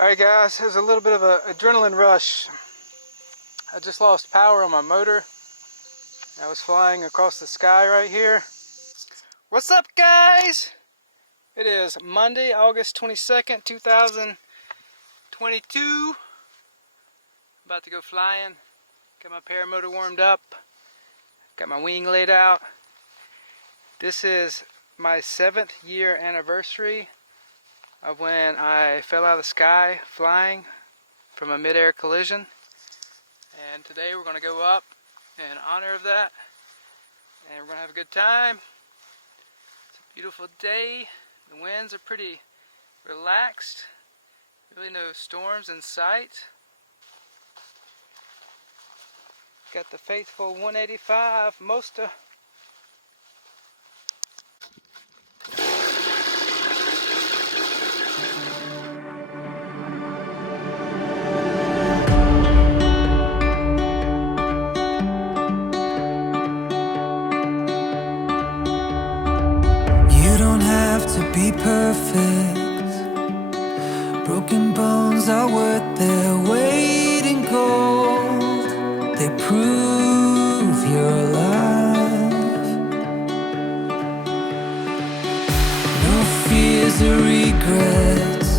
Alright guys, there's a little bit of an adrenaline rush. I just lost power on my motor. I was flying across the sky right here. What's up guys? It is Monday, August 22nd, 2022. About to go flying. Got my paramotor warmed up. Got my wing laid out. This is my 7th year anniversary of when I fell out of the sky flying from a mid-air collision, and today we're going to go up in honor of that, and we're going to have a good time. It's a beautiful day. The winds are pretty relaxed, really no storms in sight. Got the faithful 185 Mosta. Be perfect. Broken bones are worth their weight in gold. They prove you're alive. No fears or regrets.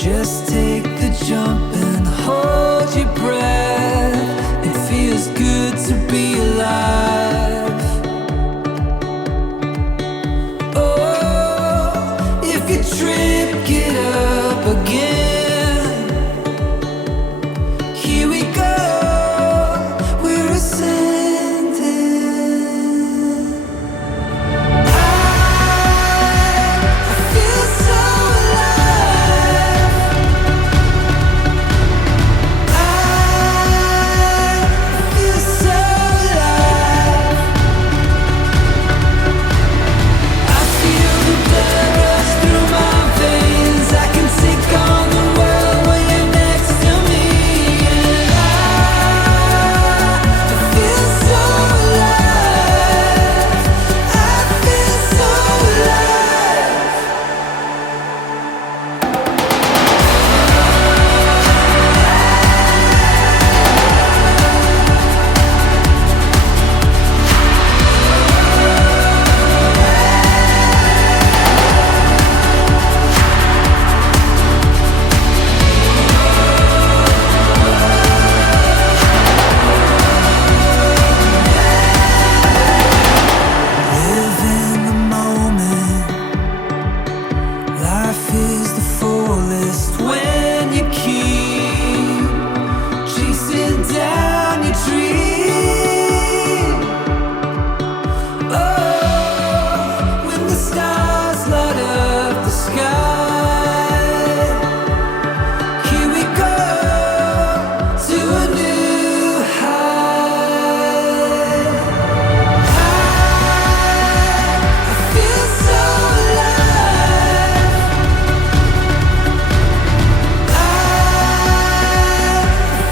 Just take the jump and hold your breath. It feels good to be alive. Trip, get up again. Here we go, we're ascending. I feel so alive. I feel so alive. I feel the blood rush through my veins. I can take on the world when you're next to me. And I feel so alive. I feel so alive. Live in the moment. Life is the fullest when you keep chasing down your dream. Oh, when the stars light up the sky, here we go to a new high. I feel so alive. I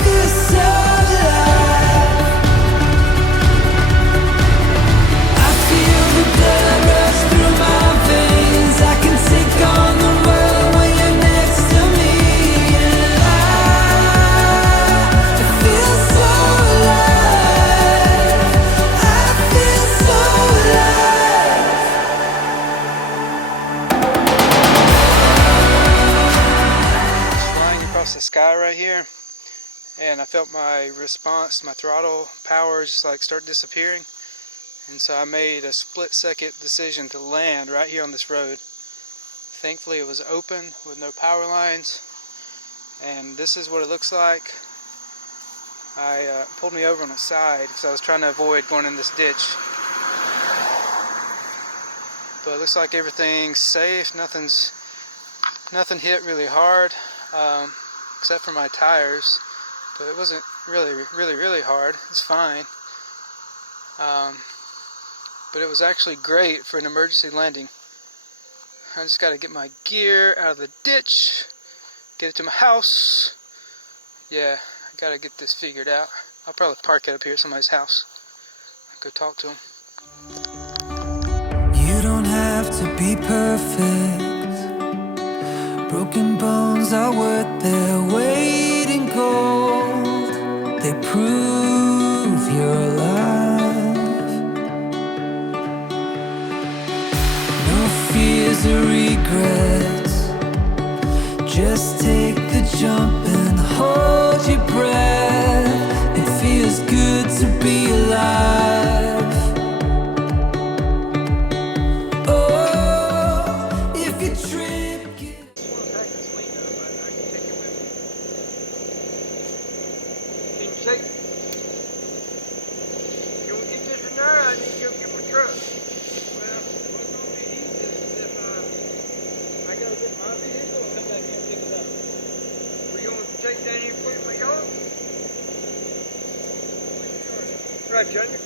feel so alive. I feel the blood rush through my veins. I can take on the world when you're next to me. And I feel so alive. I feel so alive. Flying across the sky right here, and I felt my response, my throttle power just like start disappearing, and so I made a split-second decision to land right here on this road. Thankfully it was open with no power lines, and this is what it looks like. I pulled me over on the side because I was trying to avoid going in this ditch, but it looks like everything's safe. Nothing hit really hard, except for my tires, but it wasn't really hard. It's fine. But it was actually great for an emergency landing. I just got to get my gear out of the ditch, get it to my house. Yeah, I got to get this figured out. I'll probably park it up here at somebody's house. Go talk to them. You don't have to be perfect. Broken bones are worth their weight in gold. They prove you're alive. No fears or regrets. Just take the jump and hold your breath. It feels good to be alive. Oh, if you trip, Can you take? You want to get this in there? I need to go get my truck. Well, what's going to be easiest is if I go get my vehicle and come back here and pick it up. Well, you want to take that in and put it in my yard? Sure. Right, Junior.